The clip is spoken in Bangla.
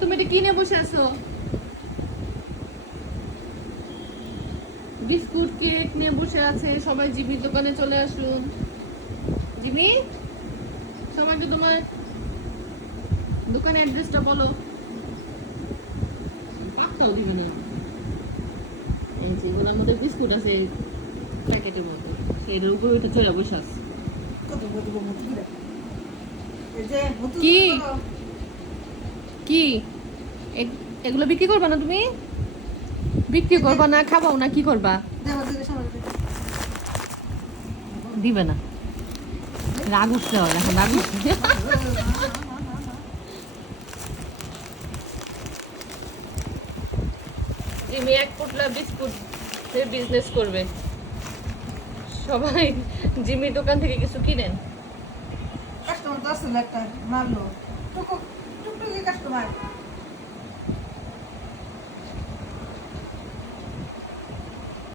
তুমি এটা কিনে বসে আছো? বিস্কুট কেক নিয়ে বসে আছে সবাই। জিমির দোকানে চলে আসুন। জিমি, সবাইকে তোমার দোকানের অ্যাড্রেসটা বলো। পাক্কাও দিবে না। এই যে ওনার মধ্যে বিস্কুট আছে প্যাকেটের মধ্যে, সেইটার উপরে ওইটা চলে বসে আছে। কি কি এগুলো বিক্রি করবা না তুমি? বিক্রি করবা না, খাবাও না, কি করবা? দিবে না, রাগ উঠতে হয় এখন, রাগ উঠতে। জিমি এক পোটলা বিস্কুট বিজনেস করবে। সবাই জিমির দোকান থেকে কিছু কিনেন। কাস্টমার তো আসলে একটা মারলো টুকটুকি কাস্টমার।